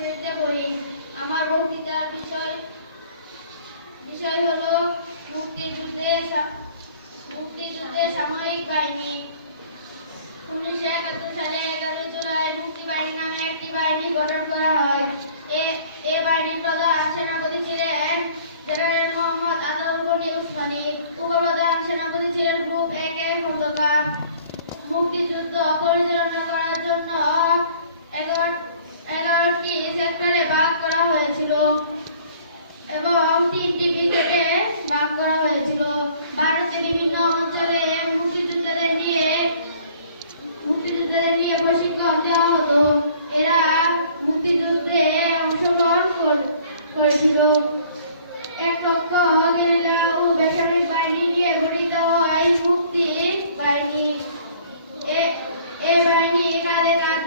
মোহাম্মদ করি। আমার বক্তৃতার বিষয় বিষয় হলো মুক্তিযুদ্ধে মুক্তিযুদ্ধে সামরিক বাহিনী দেওয়া হতো এরা মুক্তিযুদ্ধে অংশগ্রহণ কর- করেছিল এক পক্ষ গেরিলা ও বেসামরিক বাহিনী নিয়ে গঠিত হয় মুক্তি বাহিনী এ এ বাহিনী কাঁধে কাঁধ